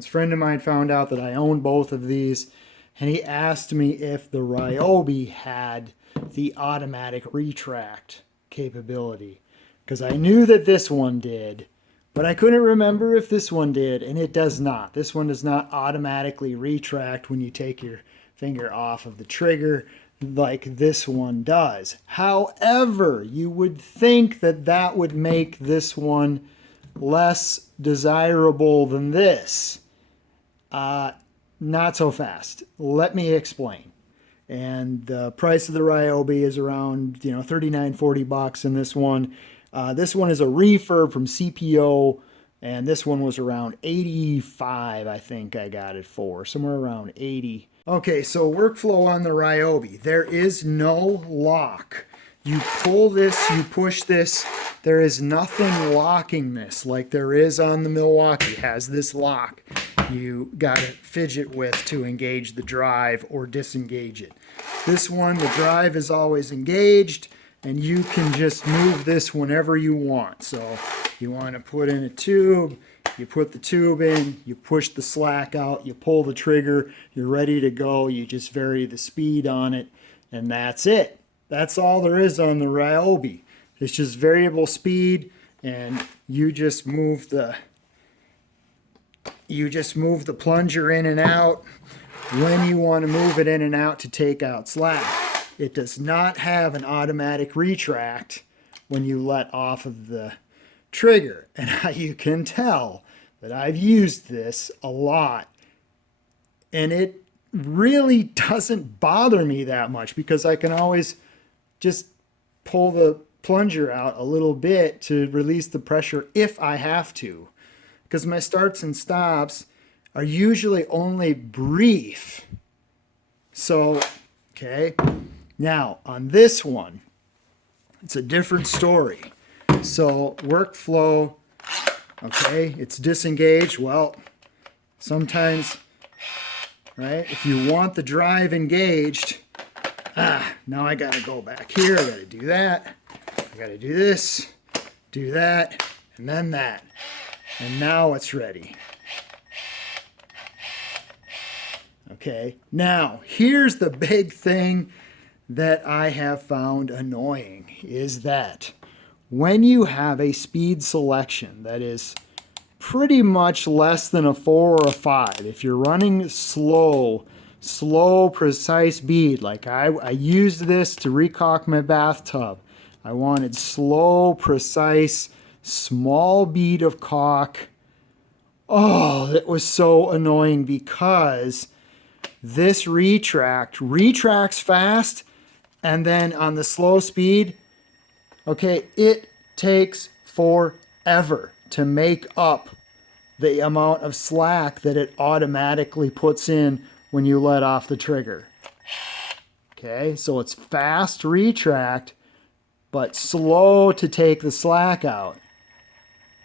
ones. A friend of mine found out that I owned both of these, and he asked me if the Ryobi had the automatic retract capability, because I knew that this one did, but I couldn't remember if this one did, and it does not. This one does not automatically retract when you take your finger off of the trigger like this one does. However, you would think that that would make this one less desirable than this. Not so fast. Let me explain. And the price of the Ryobi is around, $39-40 in this one. This one is a refurb from CPO, and this one was around 85, I think I got it for, somewhere around 80. Okay, so workflow on the Ryobi. There is no lock. You pull this, you push this. There is nothing locking this like there is on the Milwaukee. It has this lock you got to fidget with to engage the drive or disengage it. This one, the drive is always engaged, and you can just move this whenever you want. So you want to put in a tube, you put the tube in, you push the slack out, you pull the trigger, you're ready to go. You just vary the speed on it, and that's it. That's all there is on the Ryobi. It's just variable speed, and you just move the plunger in and out when you want to move it in and out to take out slack. It does not have an automatic retract when you let off of the trigger. And you can tell that I've used this a lot, and it really doesn't bother me that much because I can always just pull the plunger out a little bit to release the pressure if I have to, because my starts and stops are usually only brief. So, okay, now on this one, it's a different story. So workflow, okay, it's disengaged. Well, sometimes, right, if you want the drive engaged, now I gotta go back here, I gotta do that, I gotta do this, do that, and then that. And now it's ready. Okay, now here's the big thing that I have found annoying is that when you have a speed selection that is pretty much less than a 4 or a 5, if you're running slow, precise bead, like I used this to recaulk my bathtub. I wanted slow, precise, small bead of caulk. Oh, it was so annoying because this retracts fast, and then on the slow speed, okay, it takes forever to make up the amount of slack that it automatically puts in when you let off the trigger. Okay, so it's fast retract, but slow to take the slack out.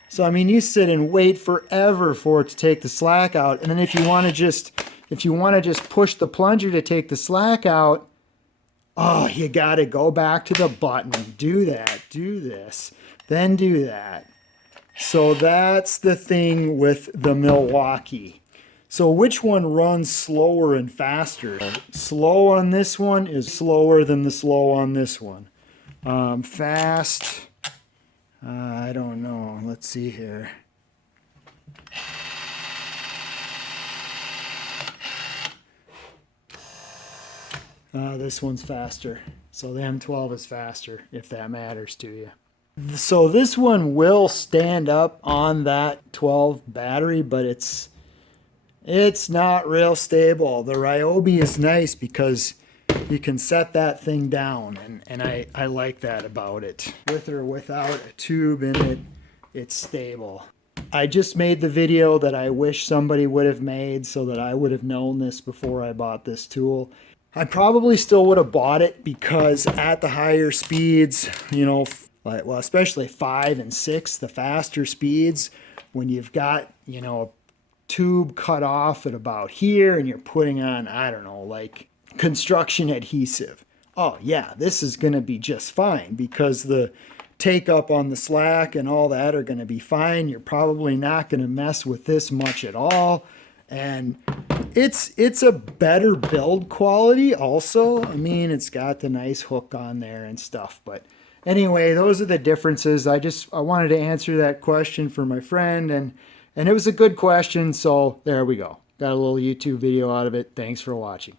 So, I mean, you sit and wait forever for it to take the slack out, and then if you want to just push the plunger to take the slack out, oh, you got to go back to the button, do that, do this, then do that. So that's the thing with the Milwaukee. So which one runs slower and faster? Slow on this one is slower than the slow on this one. Fast, I don't know. Let's see here. This one's faster. So the M12 is faster, if that matters to you. So this one will stand up on that 12 battery, but it's not real stable. The Ryobi is nice because you can set that thing down, and I like that about it. With or without a tube in it, it's stable. I just made the video that I wish somebody would have made so that I would have known this before I bought this tool. I probably still would have bought it because at the higher speeds, well, especially 5 and 6, the faster speeds, when you've got, a tube cut off at about here and you're putting on, I don't know, like construction adhesive. Oh yeah, this is going to be just fine because the take up on the slack and all that are going to be fine. You're probably not going to mess with this much at all. And it's a better build quality also. I mean, it's got the nice hook on there and stuff. But anyway, those are the differences. I wanted to answer that question for my friend, and it was a good question. So there we go. Got a little YouTube video out of it. Thanks for watching.